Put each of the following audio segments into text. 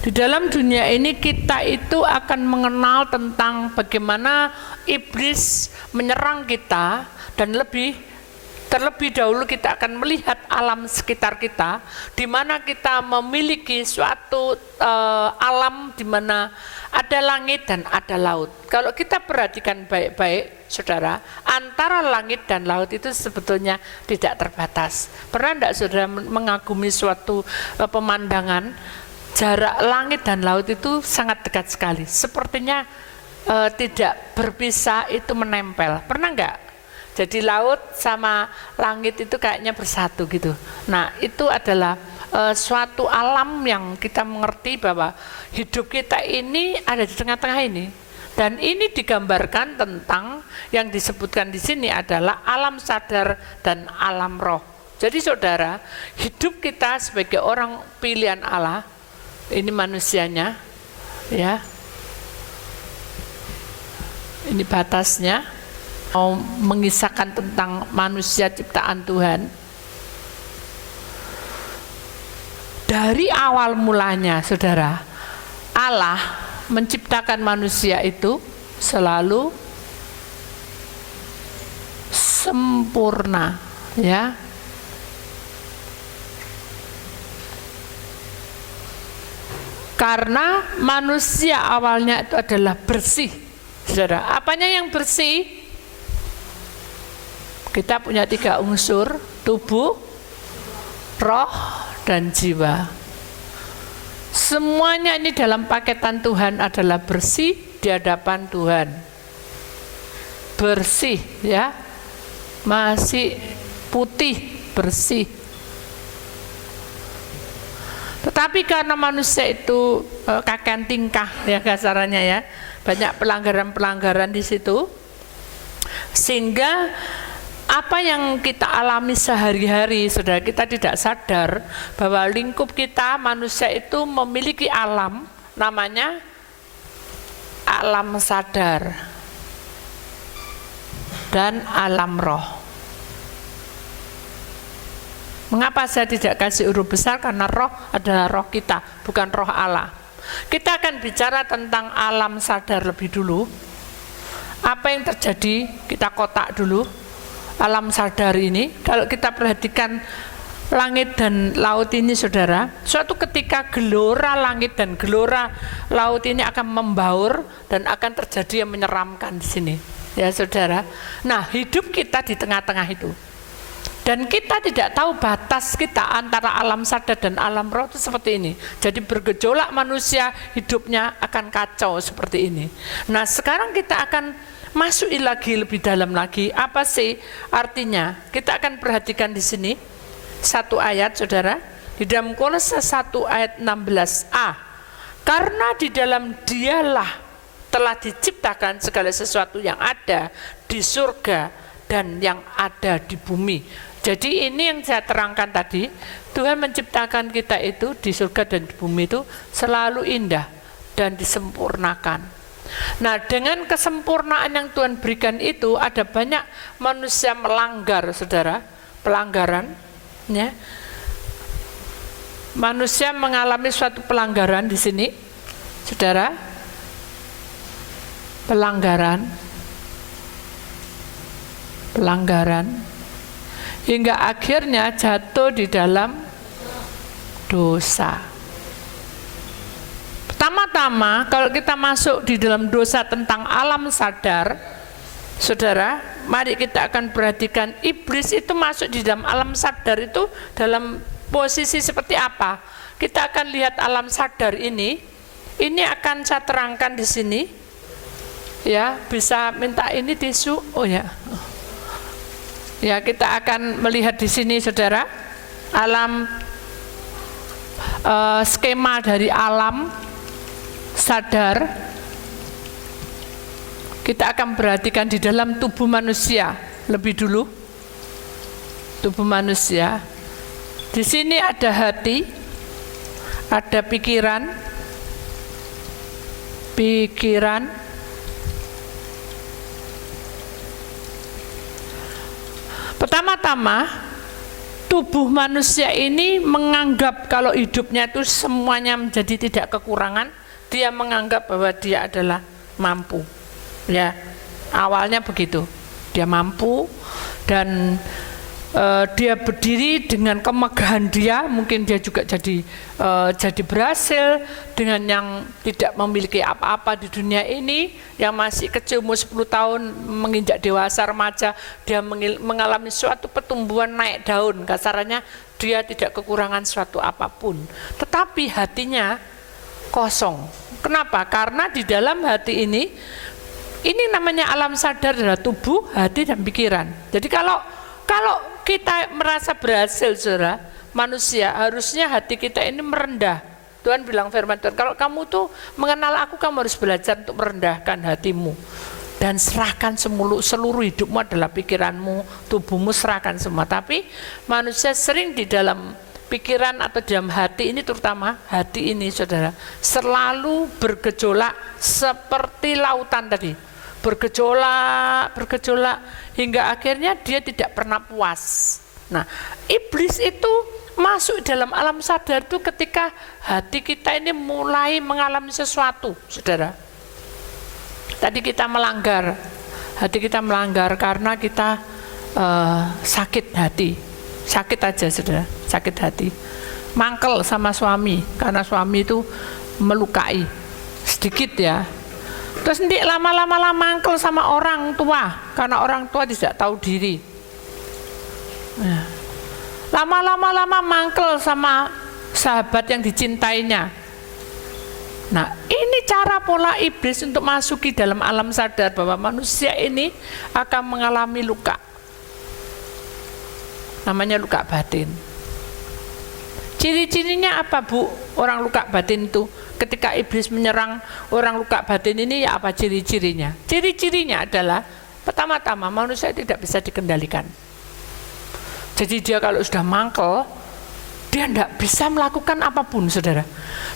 Di dalam dunia ini kita itu akan mengenal tentang bagaimana iblis menyerang kita, dan terlebih dahulu kita akan melihat alam sekitar kita, di mana kita memiliki suatu alam di mana ada langit dan ada laut. Kalau kita perhatikan baik-baik, saudara, antara langit dan laut itu sebetulnya tidak terbatas. Pernah tidak saudara mengagumi suatu pemandangan, jarak langit dan laut itu sangat dekat sekali, sepertinya tidak berpisah, itu menempel. Pernah enggak? Jadi laut sama langit itu kayaknya bersatu gitu. Nah, itu adalah suatu alam yang kita mengerti bahwa hidup kita ini ada di tengah-tengah ini. Dan ini digambarkan tentang yang disebutkan di sini adalah alam sadar dan alam roh. Jadi saudara, hidup kita sebagai orang pilihan Allah, ini manusianya, ya. Ini batasnya, mau mengisahkan tentang manusia ciptaan Tuhan. Dari awal mulanya, saudara, Allah menciptakan manusia itu selalu sempurna, ya. Karena manusia awalnya itu adalah bersih, saudara. Apanya yang bersih? Kita punya 3 unsur, tubuh, roh, dan jiwa. Semuanya ini dalam paketan Tuhan adalah bersih di hadapan Tuhan. Bersih, ya. Masih putih, bersih. Tetapi karena manusia itu kakean tingkah, ya kasarannya, ya, banyak pelanggaran-pelanggaran di situ, sehingga apa yang kita alami sehari-hari, saudara, kita tidak sadar bahwa lingkup kita manusia itu memiliki alam, namanya alam sadar dan alam roh. Mengapa saya tidak kasih huruf besar? Karena roh adalah roh kita, bukan roh Allah. Kita akan bicara tentang alam sadar lebih dulu. Apa yang terjadi, kita kotak dulu. Alam sadar ini, kalau kita perhatikan langit dan laut ini, saudara, suatu ketika gelora langit dan gelora laut ini akan membaur dan akan terjadi yang menyeramkan di sini, ya saudara. Nah, hidup kita di tengah-tengah itu. Dan kita tidak tahu batas kita antara alam sadar dan alam roh itu seperti ini. Jadi bergejolak manusia, hidupnya akan kacau seperti ini. Nah, sekarang kita akan masuk lagi lebih dalam lagi. Apa sih artinya? Kita akan perhatikan di sini satu ayat, saudara, di dalam Kolose 1 ayat 16a. Karena di dalam Dialah telah diciptakan segala sesuatu yang ada di surga dan yang ada di bumi. Jadi ini yang saya terangkan tadi, Tuhan menciptakan kita itu di surga dan di bumi itu selalu indah dan disempurnakan. Nah, dengan kesempurnaan yang Tuhan berikan itu, ada banyak manusia melanggar, saudara, pelanggaran, ya. Manusia mengalami suatu pelanggaran di sini, saudara, pelanggaran, hingga akhirnya jatuh di dalam dosa. Pertama-tama, kalau kita masuk di dalam dosa tentang alam sadar, saudara, mari kita akan perhatikan iblis itu masuk di dalam alam sadar itu dalam posisi seperti apa. Kita akan lihat alam sadar ini akan saya terangkan di sini, ya. Bisa minta ini tisu, oh ya. Ya, kita akan melihat di sini, saudara, alam skema dari alam sadar. Kita akan perhatikan di dalam tubuh manusia lebih dulu. Tubuh manusia. Di sini ada hati, ada pikiran. Pertama-tama, tubuh manusia ini menganggap kalau hidupnya itu semuanya menjadi tidak kekurangan, dia menganggap bahwa dia adalah mampu. Ya, awalnya begitu, dia mampu dan dia berdiri dengan kemegahan dia, mungkin dia juga jadi berhasil dengan yang tidak memiliki apa-apa di dunia ini, yang masih kecil umur 10 tahun menginjak dewasa remaja, dia mengalami suatu pertumbuhan naik daun, kasarannya dia tidak kekurangan suatu apapun, tetapi hatinya kosong. Kenapa? Karena di dalam hati ini namanya alam sadar adalah tubuh, hati dan pikiran. Jadi kalau kita merasa berhasil, saudara, manusia, harusnya hati kita ini merendah. Tuhan bilang firman Tuhan, kalau kamu tuh mengenal aku, kamu harus belajar untuk merendahkan hatimu dan serahkan seluruh hidupmu adalah pikiranmu, tubuhmu, serahkan semua. Tapi manusia sering di dalam pikiran atau dalam hati ini, terutama hati ini, saudara, selalu bergejolak seperti lautan tadi. Bergejolak hingga akhirnya dia tidak pernah puas. Nah, iblis itu masuk dalam alam sadar itu ketika hati kita ini mulai mengalami sesuatu, saudara. Tadi kita melanggar, hati kita melanggar karena kita sakit hati, sakit aja, saudara, sakit hati. Mangkel sama suami karena suami itu melukai sedikit ya. Terus nanti lama-lama mangkel sama orang tua karena orang tua tidak tahu diri. Lama-lama mangkel sama sahabat yang dicintainya. Nah, ini cara pola iblis untuk masuki dalam alam sadar bahwa manusia ini akan mengalami luka. Namanya luka batin. Ciri-cirinya apa, Bu? Orang luka batin itu ketika iblis menyerang orang luka batin ini, ya apa ciri-cirinya? Ciri-cirinya adalah pertama-tama manusia tidak bisa dikendalikan. Jadi dia kalau sudah mangkel, dia tidak bisa melakukan apapun, saudara.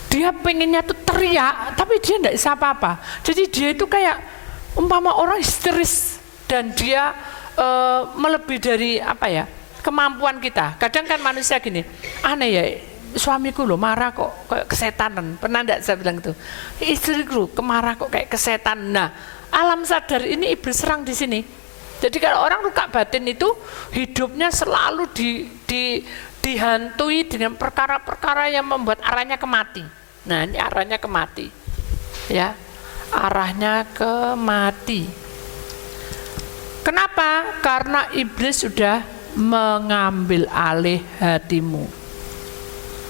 Dia pengennya tuh teriak, tapi dia tidak bisa apa-apa. Jadi dia itu kayak umpama orang histeris dan dia melebihi dari apa ya, kemampuan kita. Kadang kan manusia gini, aneh ya, suamiku loh marah kok kayak kesetanan. Pernah enggak saya bilang itu? Istriku kemarah kok kayak kesetan. Nah, alam sadar ini iblis serang di sini. Jadi kalau orang luka batin itu hidupnya selalu dihantui dengan perkara-perkara yang membuat arahnya ke mati. Nah, ini arahnya ke mati. Ya. Arahnya ke mati. Kenapa? Karena iblis sudah mengambil alih hatimu.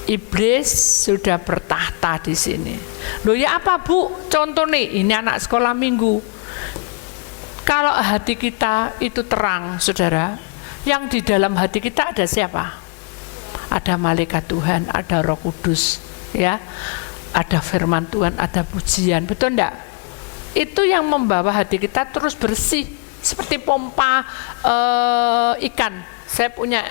Iblis sudah bertahta di sini. Loh ya apa, Bu? Contoh nih, ini anak sekolah minggu. Kalau hati kita itu terang, saudara, yang di dalam hati kita ada siapa? Ada malaikat Tuhan, ada Roh Kudus, ya, ada firman Tuhan, ada pujian, betul enggak? Itu yang membawa hati kita terus bersih, seperti pompa ikan. Saya punya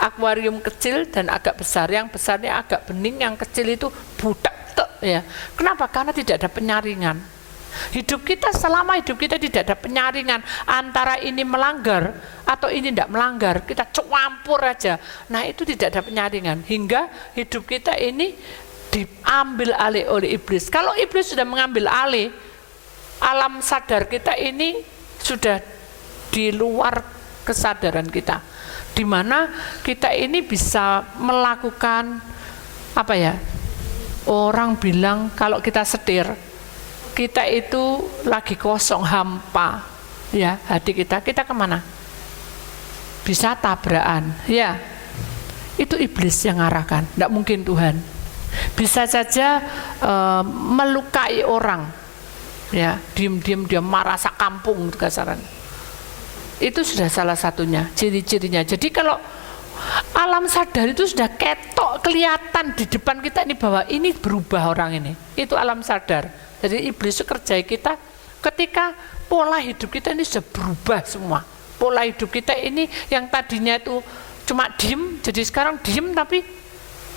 akuarium kecil dan agak besar. Yang besarnya agak bening, yang kecil itu budak, ya. Kenapa? Karena tidak ada penyaringan. Hidup kita, selama hidup kita tidak ada penyaringan antara ini melanggar atau ini tidak melanggar, kita campur aja. Nah, itu tidak ada penyaringan hingga hidup kita ini diambil alih oleh iblis. Kalau iblis sudah mengambil alih, alam sadar kita ini sudah di luar kesadaran kita, di mana kita ini bisa melakukan apa ya? Orang bilang kalau kita setir, kita itu lagi kosong, hampa, ya, hati kita kemana? Bisa tabrakan, ya. Itu iblis yang ngarahkan, tidak mungkin Tuhan. Bisa saja melukai orang, ya, diem-diem dia marah sakampung kasaran. Itu sudah salah satunya, ciri-cirinya. Jadi kalau alam sadar itu sudah ketok kelihatan di depan kita ini bahwa ini berubah orang ini, itu alam sadar. Jadi iblis itu kerjai kita ketika pola hidup kita ini sudah berubah semua. Pola hidup kita ini yang tadinya itu cuma diem, jadi sekarang diem tapi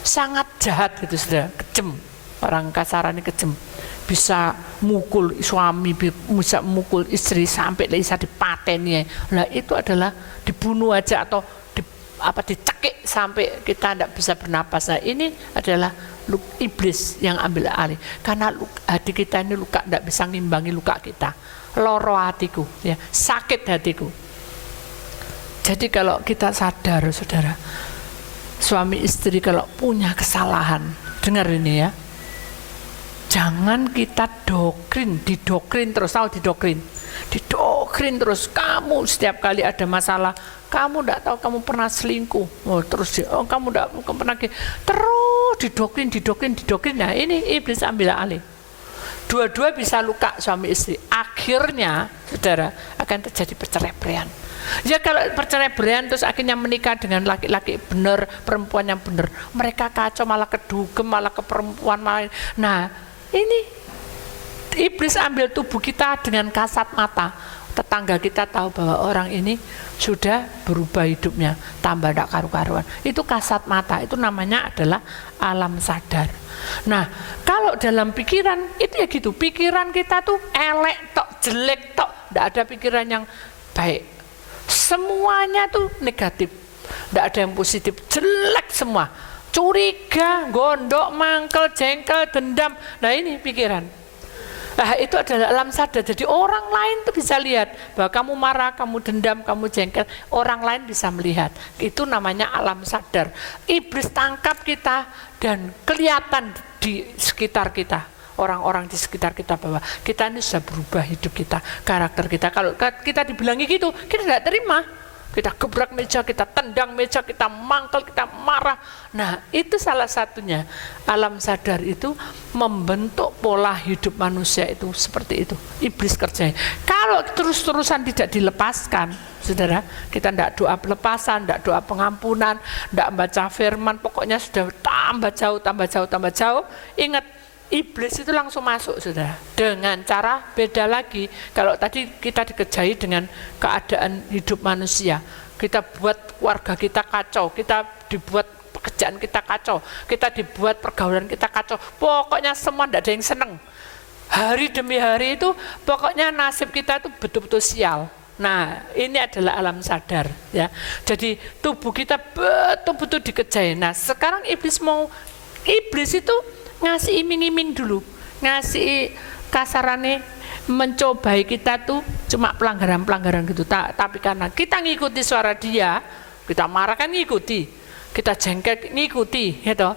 sangat jahat gitu, sudah kejem. Orang kasarannya kejem. Bisa mukul suami, bisa mukul istri sampai bisa dipateni. Nah, itu adalah dibunuh aja atau dicekik sampai kita tidak bisa bernapas. Nah, ini adalah iblis yang ambil alih. Karena hati kita ini luka, tidak bisa ngimbangi luka kita. Loro hatiku, ya, sakit hatiku. Jadi kalau kita sadar, saudara, suami istri kalau punya kesalahan, dengar ini ya, jangan kita didokrin terus, tahu didokrin terus. Kamu setiap kali ada masalah, kamu tidak tahu kamu pernah selingkuh, kamu tidak pernah, terus didokrin. Nah, ini iblis ambil alih. Dua-dua bisa luka, suami istri. Akhirnya, saudara, akan terjadi perceraian. Ya kalau perceraian terus akhirnya menikah dengan laki-laki benar, perempuan yang benar, mereka kacau, malah kedugem, malah ke perempuan lain. Nah, ini iblis ambil tubuh kita dengan kasat mata. Tetangga kita tahu bahwa orang ini sudah berubah hidupnya, tambah tidak karu-karuan. Itu kasat mata, itu namanya adalah alam sadar. Nah, kalau dalam pikiran itu ya gitu, pikiran kita tuh elek tok, jelek tok, tidak ada pikiran yang baik. Semuanya tuh negatif, tidak ada yang positif, jelek semua. Curiga, gondok, mangkel, jengkel, dendam. Nah, ini pikiran. Nah, itu adalah alam sadar. Jadi orang lain tuh bisa lihat bahwa kamu marah, kamu dendam, kamu jengkel. Orang lain bisa melihat. Itu namanya alam sadar. Iblis tangkap kita dan kelihatan di sekitar kita. Orang-orang di sekitar kita bahwa kita ini sudah berubah hidup kita, karakter kita. Kalau kita dibilangi gitu, kita tidak terima. Kita gebrak meja, kita tendang meja, kita mangkel, kita marah. Nah, itu salah satunya. Alam sadar itu membentuk pola hidup manusia itu seperti itu. Iblis kerja. Kalau terus-terusan tidak dilepaskan, saudara, kita tidak doa pelepasan, tidak doa pengampunan, tidak baca firman, pokoknya sudah tambah jauh. Ingat, iblis itu langsung masuk, saudara, dengan cara beda lagi. Kalau tadi kita dikejai dengan keadaan hidup manusia, kita buat keluarga kita kacau, kita dibuat pekerjaan kita kacau, kita dibuat pergaulan kita kacau, pokoknya semua tidak ada yang seneng. Hari demi hari itu pokoknya nasib kita itu betul-betul sial. Nah, ini adalah alam sadar, ya. Jadi tubuh kita betul-betul dikejai. Nah, sekarang iblis itu ngasih iming-iming dulu, ngasih kasarannya, mencobai kita tuh cuma pelanggaran-pelanggaran gitu. Tapi karena kita ngikuti suara dia, kita marah kan ngikuti, kita jengkel ngikuti, gitu.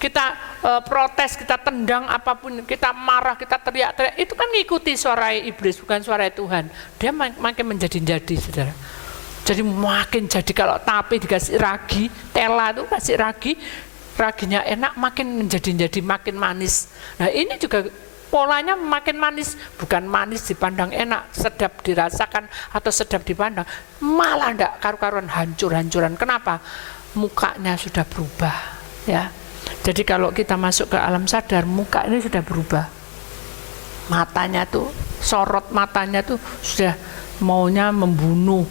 Kita protes, kita tendang apapun, kita marah, kita teriak-teriak, itu kan ngikuti suara iblis, bukan suara Tuhan. Dia makin menjadi-jadi, saudara. Jadi makin jadi. Kalau tape dikasih ragi, tela itu kasih ragi, raginya enak, makin menjadi makin manis. Nah, ini juga polanya makin manis, bukan manis dipandang enak, sedap dirasakan atau sedap dipandang, malah enggak karu-karuan, hancur-hancuran. Kenapa? Mukanya sudah berubah, ya. Jadi kalau kita masuk ke alam sadar, muka ini sudah berubah. Matanya tuh, sorot matanya tuh sudah maunya membunuh,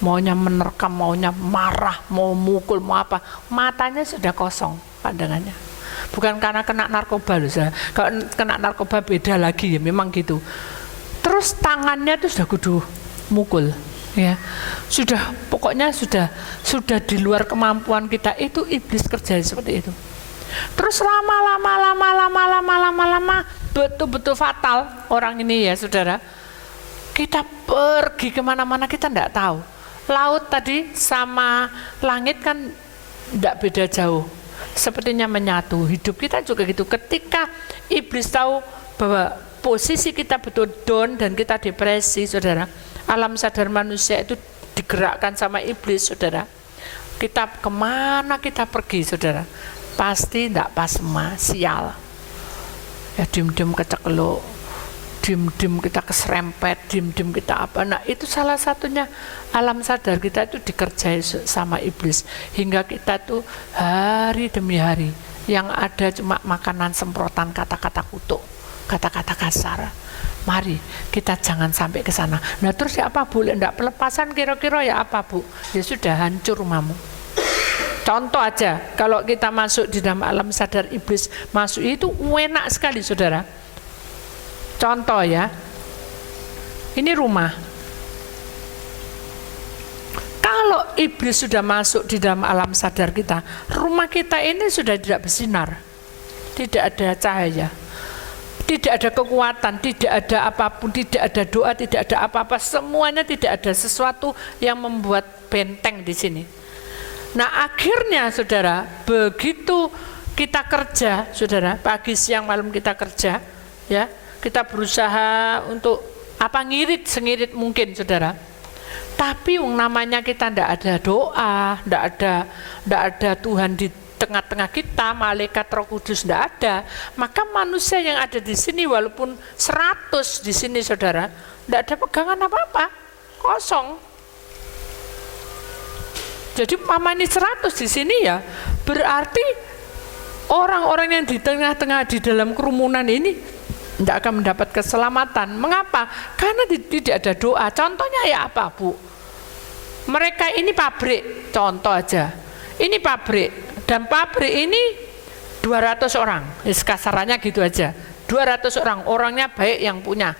maunya menerkam, maunya marah, mau mukul, mau apa, matanya sudah kosong pandangannya. Bukan karena kena narkoba loh, kalau kena narkoba beda lagi ya, memang gitu. Terus tangannya itu sudah kudu mukul, ya, sudah pokoknya sudah di luar kemampuan kita. Itu iblis kerja seperti itu. Terus lama betul-betul fatal orang ini, ya saudara. Kita pergi kemana-mana kita tidak tahu. Laut tadi sama langit kan tidak beda jauh, sepertinya menyatu. Hidup kita juga gitu. Ketika iblis tahu bahwa posisi kita betul down dan kita depresi, saudara, alam sadar manusia itu digerakkan sama iblis, saudara. Kita kemana kita pergi, saudara, pasti tidak pas sial. Ya dim-dim kecekeluk, dim-dim kita keserempet, dim-dim kita apa. Nah, itu salah satunya alam sadar kita itu dikerjai sama iblis, hingga kita tuh hari demi hari yang ada cuma makanan semprotan, kata-kata kutuk, kata-kata kasar. Mari kita jangan sampai ke sana. Nah, terus ya apa, Bu? Enggak pelepasan kira-kira ya apa, Bu? Ya sudah, hancur rumahmu. Contoh aja, kalau kita masuk di dalam alam sadar iblis masuk, itu enak sekali, saudara. Contoh ya, ini rumah. Kalau iblis sudah masuk di dalam alam sadar kita, rumah kita ini sudah tidak bersinar, tidak ada cahaya, tidak ada kekuatan, tidak ada apapun, tidak ada doa, tidak ada apa-apa, semuanya tidak ada sesuatu yang membuat benteng di sini. Nah akhirnya saudara, begitu kita kerja, saudara, pagi siang malam kita kerja, ya, kita berusaha untuk apa, ngirit sengirit mungkin, saudara. Tapi namanya kita ndak ada doa, ndak ada Tuhan di tengah-tengah kita, malaikat Roh Kudus ndak ada. Maka manusia yang ada di sini walaupun 100 di sini, saudara, ndak ada pegangan apa-apa, kosong. Jadi mama ini 100 di sini ya, berarti orang-orang yang di tengah-tengah di dalam kerumunan ini tidak akan mendapat keselamatan. Mengapa? Karena tidak ada doa. Contohnya ya apa, Bu? Mereka ini pabrik, contoh aja. Ini pabrik, dan pabrik ini 200 orang. Kasarannya gitu aja. 200 orang, orangnya baik yang punya,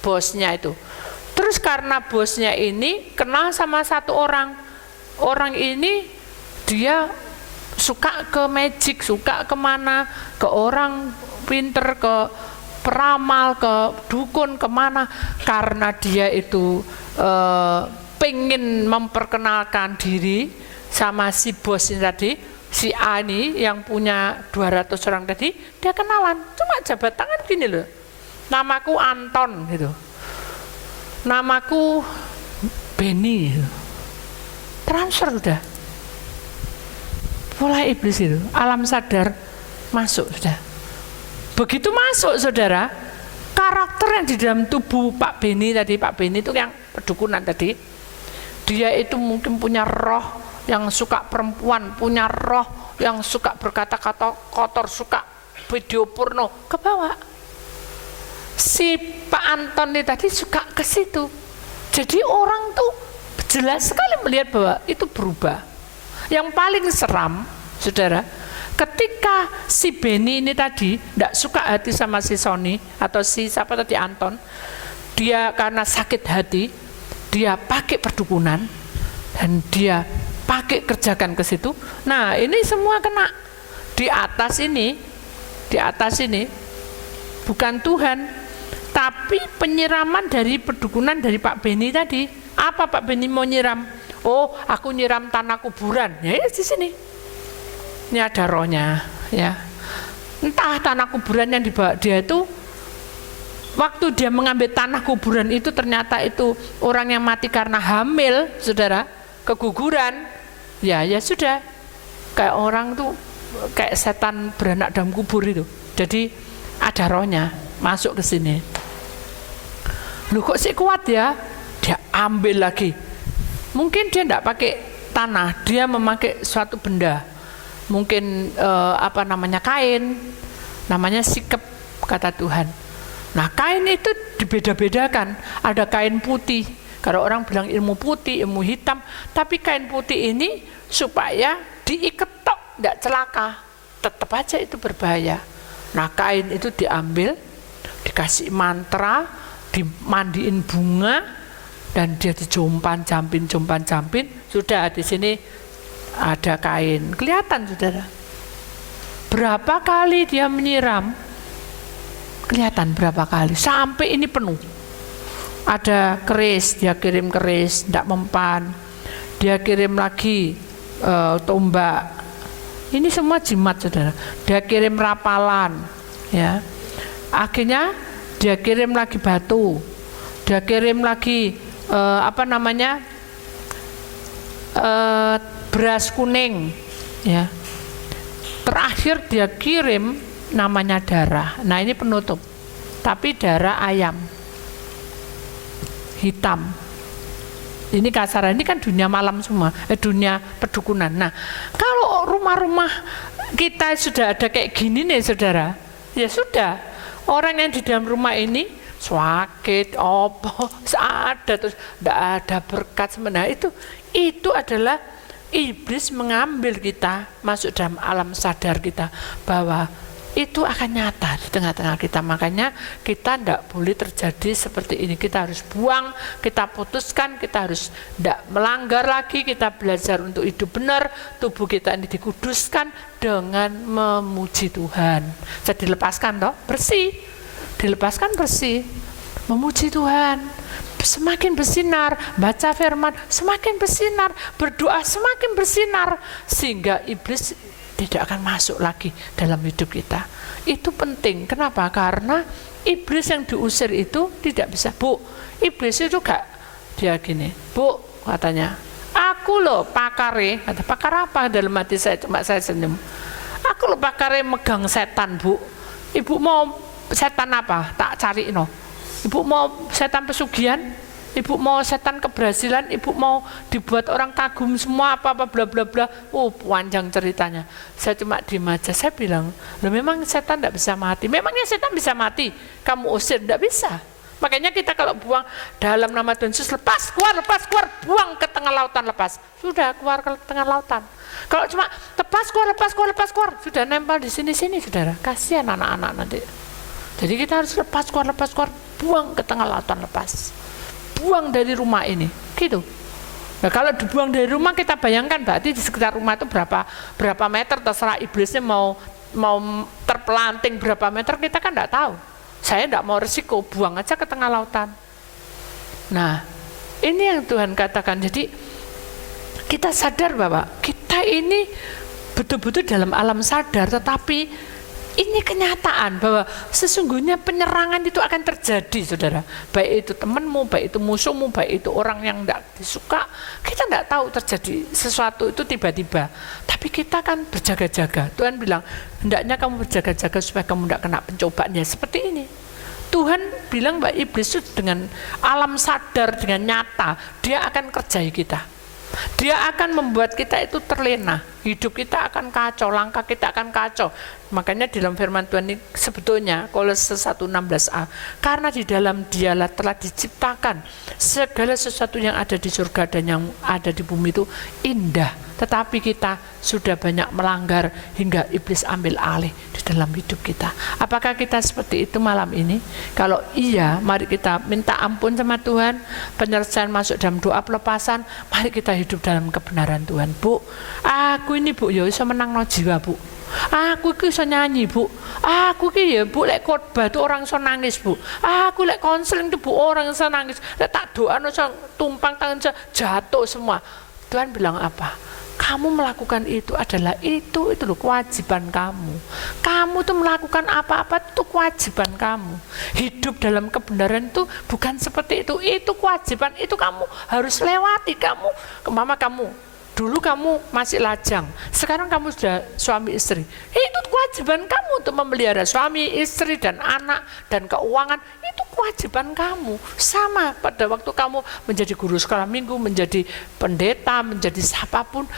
bosnya itu. Terus karena bosnya ini kenal sama satu orang. Orang ini dia suka ke magic, suka kemana, ke orang pinter, ke peramal, ke dukun, kemana, karena dia itu pengen memperkenalkan diri sama si bos ini tadi, si A ini yang punya 200 orang tadi, dia kenalan, cuma jabat tangan gini loh, namaku Anton gitu, namaku Benny gitu. Transfer udah. Mulai iblis itu, alam sadar masuk sudah. Begitu masuk, saudara, karakter yang di dalam tubuh Pak Beni tadi, Pak Beni itu yang pedukunan tadi, dia itu mungkin punya roh yang suka perempuan, punya roh yang suka berkata-kata kotor, suka video porno, ke bawah. Si Pak Anton ini tadi suka ke situ. Jadi orang tuh jelas sekali melihat bahwa itu berubah. Yang paling seram, saudara, ketika si Beni ini tadi tidak suka hati sama si Sony atau si siapa tadi, Anton, dia karena sakit hati, dia pakai perdukunan dan dia pakai kerjakan ke situ. Nah ini semua kena di atas ini bukan Tuhan, tapi penyiraman dari perdukunan dari Pak Beni tadi. Apa Pak Beni mau nyiram? Oh, aku nyiram tanah kuburan. Ya, di sini. Ini ada rohnya, ya. Entah tanah kuburan yang dibawa dia itu, waktu dia mengambil tanah kuburan itu ternyata itu orang yang mati karena hamil, saudara, keguguran. Ya sudah. Kayak orang tuh kayak setan beranak dalam kubur itu. Jadi ada rohnya masuk ke sini. Loh kok sih kuat ya? Dia ambil lagi. Mungkin dia tidak pakai tanah, dia memakai suatu benda, mungkin kain, namanya sikep, kata Tuhan. Nah kain itu dibeda-bedakan, ada kain putih, kalau orang bilang ilmu putih, ilmu hitam, tapi kain putih ini supaya diiketok, tidak celaka, tetap aja itu berbahaya. Nah kain itu diambil, dikasih mantra, dimandiin bunga, dan dia dijompan-jampin, sudah di sini ada kain, kelihatan saudara. Berapa kali dia menyiram, kelihatan berapa kali, sampai ini penuh. Ada keris, dia kirim keris, tidak mempan, dia kirim lagi tombak, ini semua jimat saudara. Dia kirim rapalan, ya. Akhirnya dia kirim lagi batu, dia kirim lagi beras kuning, ya. Terakhir dia kirim namanya darah. Nah ini penutup, tapi darah ayam hitam. Ini kasaran, ini kan dunia malam semua, dunia pedukunan. Nah kalau rumah-rumah kita sudah ada kayak gini nih saudara, ya sudah, orang yang di dalam rumah ini sakit, ada terus tidak ada berkat sebenarnya, itu adalah iblis mengambil kita masuk dalam alam sadar kita, bahwa itu akan nyata di tengah-tengah kita. Makanya kita tidak boleh terjadi seperti ini. Kita harus buang, kita putuskan, kita harus tidak melanggar lagi, kita belajar untuk hidup benar, tubuh kita ini dikuduskan dengan memuji Tuhan. Jadi dilepaskan toh, bersih, dilepaskan bersih, memuji Tuhan, semakin bersinar, baca firman semakin bersinar, berdoa semakin bersinar, sehingga iblis tidak akan masuk lagi dalam hidup kita. Itu penting. Kenapa? Karena iblis yang diusir itu tidak bisa. Bu, iblis itu gak, dia gini, Bu, katanya, aku loh pakare, kata pakar apa dalam hati saya, cuma saya senyum. Aku loh pakare megang setan, Bu. Ibu mau setan apa? Tak cari no. Ibu mau setan pesugihan? Ibu mau setan keberhasilan, ibu mau dibuat orang kagum semua apa-apa bla bla bla. Oh, panjang ceritanya. Saya cuma diem aja. Saya bilang, loh memang setan tidak bisa mati. Memangnya setan bisa mati? Kamu usir, tidak bisa. Makanya kita kalau buang dalam nama Tuhan Yesus, lepas, keluar, buang ke tengah lautan, lepas. Sudah keluar ke tengah lautan. Kalau cuma lepas, keluar, sudah nempel di sini-sini, saudara. Kasihan anak-anak nanti. Jadi kita harus lepas, keluar, buang ke tengah lautan, lepas. Buang dari rumah ini, gitu. Nah, kalau dibuang dari rumah, kita bayangkan berarti di sekitar rumah itu berapa meter, terserah iblisnya mau terpelanting berapa meter, kita kan tidak tahu. Saya tidak mau resiko, buang aja ke tengah lautan. Nah, ini yang Tuhan katakan. Jadi kita sadar bahwa kita ini betul-betul dalam alam sadar, tetapi ini kenyataan bahwa sesungguhnya penyerangan itu akan terjadi, saudara. Baik itu temanmu, baik itu musuhmu, baik itu orang yang tidak disuka. Kita tidak tahu terjadi sesuatu itu tiba-tiba. Tapi kita kan berjaga-jaga. Tuhan bilang, hendaknya kamu berjaga-jaga supaya kamu tidak kena pencobaan. Ya seperti ini. Tuhan bilang bahwa iblis itu dengan alam sadar, dengan nyata, dia akan kerjai kita. Dia akan membuat kita itu terlena. Hidup kita akan kacau, langkah kita akan kacau. Makanya dalam firman Tuhan ini sebetulnya Kolose 1:16a, karena di dalam Dialah telah diciptakan segala sesuatu yang ada di surga dan yang ada di bumi itu indah, tetapi kita sudah banyak melanggar hingga iblis ambil alih di dalam hidup kita. Apakah kita seperti itu malam ini? Kalau iya, mari kita minta ampun sama Tuhan, penyelesaian masuk dalam doa pelepasan, mari kita hidup dalam kebenaran Tuhan. Bu, aku ini Bu, ya bisa menang no jiwa Bu. Aku iki iso nyanyi Bu. Aku iki ya Bu lek khotbah tuh orang iso nangis Bu. Aku lek konseling tuh Bu orang iso nangis. Lek tak doano iso tumpang tangan jatuh semua. Tuhan bilang apa? Kamu melakukan itu adalah itu loh kewajiban kamu. Kamu tuh melakukan apa-apa itu kewajiban kamu. Hidup dalam kebenaran itu bukan seperti itu kewajiban, itu kamu harus lewati. Kamu dulu kamu masih lajang, sekarang kamu sudah suami istri. Itu kewajiban kamu untuk memelihara suami, istri, dan anak, dan keuangan. Itu kewajiban kamu. Sama pada waktu kamu menjadi guru sekolah minggu, menjadi pendeta, menjadi siapapun.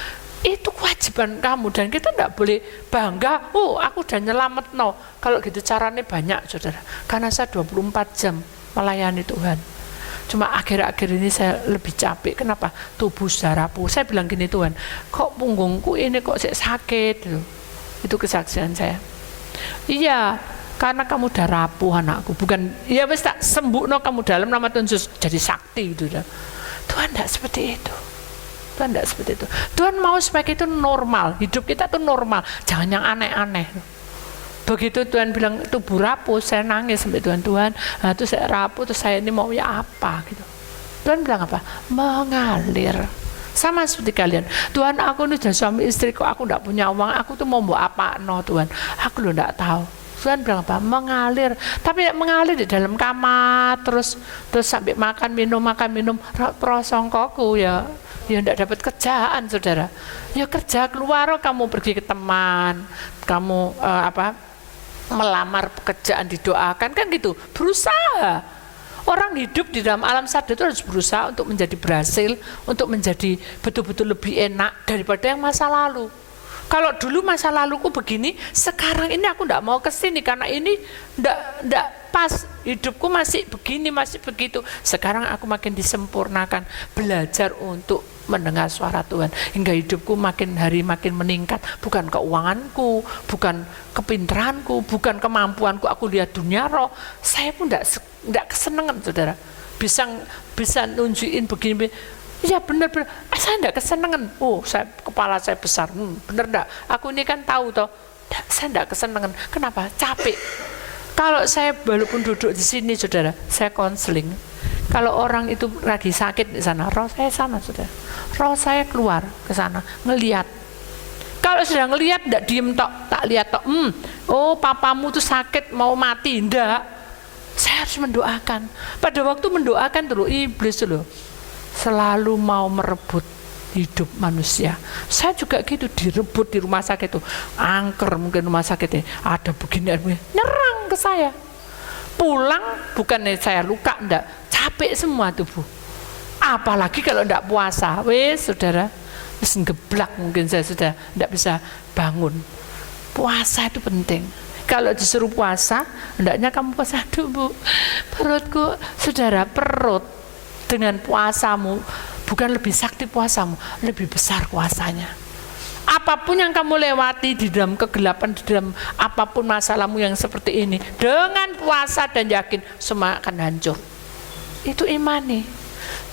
Itu kewajiban kamu, dan kita tidak boleh bangga, oh aku udah nyelamet. No, kalau gitu caranya banyak, saudara. Karena saya 24 jam melayani Tuhan. Cuma akhir-akhir ini saya lebih capek. Kenapa? Tubuh sudah rapuh. Saya bilang gini, Tuhan, kok punggungku ini kok sakit? Itu kesaksian saya. Iya, karena kamu udah rapuh anakku. Bukan, ya wis tak sembuh no kamu dalam nama Tuhan Yesus jadi sakti gitu. Tuhan tidak seperti itu. Tuhan tidak seperti itu. Tuhan mau supaya itu normal. Hidup kita tuh normal. Jangan yang aneh-aneh. Begitu Tuhan bilang tubuh rapuh, saya nangis sampai Tuhan, nah, itu saya rapuh, terus saya ini mau ya apa gitu. Tuhan bilang apa? Mengalir. Sama seperti kalian. Tuhan, aku ini sudah suami istri kok aku tidak punya uang, aku tuh mau buat apa? No Tuhan, aku lo tidak tahu. Tuhan bilang apa? Mengalir. Tapi mengalir di dalam kamar terus sampai makan minum prosongkoku ya tidak dapat kerjaan, saudara. Ya kerja keluar, kamu pergi ke teman, kamu melamar pekerjaan didoakan kan gitu, berusaha. Orang hidup di dalam alam sadar itu harus berusaha untuk menjadi berhasil, untuk menjadi betul-betul lebih enak daripada yang masa lalu. Kalau dulu masa laluku begini, sekarang ini aku tidak mau kesini karena ini pas, hidupku masih begini, masih begitu. Sekarang aku makin disempurnakan, belajar untuk mendengar suara Tuhan, hingga hidupku makin hari makin meningkat. Bukan keuanganku, bukan kepintaranku, bukan kemampuanku, aku lihat dunia roh. Saya pun tidak kesenangan, saudara. Bisa nunjukin begini, ya benar-benar, saya tidak kesenangan. Oh, kepala saya besar, benar enggak? Aku ini kan tahu toh, saya tidak kesenangan. Kenapa? Capek. Kalau saya walaupun duduk di sini, saudara, saya konseling. Kalau orang itu lagi sakit di sana, roh saya sana, saudara. Roh saya keluar ke sana, ngelihat. Kalau sudah ngelihat, tidak diem tok, tak lihat tok. Oh, papamu tuh sakit, mau mati, enggak. Saya harus mendoakan. Pada waktu mendoakan dulu, iblis dulu selalu mau merebut hidup manusia. Saya juga gitu, direbut di rumah sakit itu, angker mungkin rumah sakitnya, ada begini, nyerang ke saya. Pulang bukannya saya luka, enggak, capek semua tubuh. Apalagi kalau enggak puasa, saudara, geblak mungkin saya sudah enggak bisa bangun. Puasa itu penting. Kalau disuruh puasa, hendaknya kamu puasa. Aduh Bu, perutku, saudara, perut dengan puasamu bukan lebih sakti puasamu, lebih besar kuasanya. Apapun yang kamu lewati di dalam kegelapan, di dalam apapun masalahmu yang seperti ini, dengan puasa dan yakin semua akan hancur. Itu imani.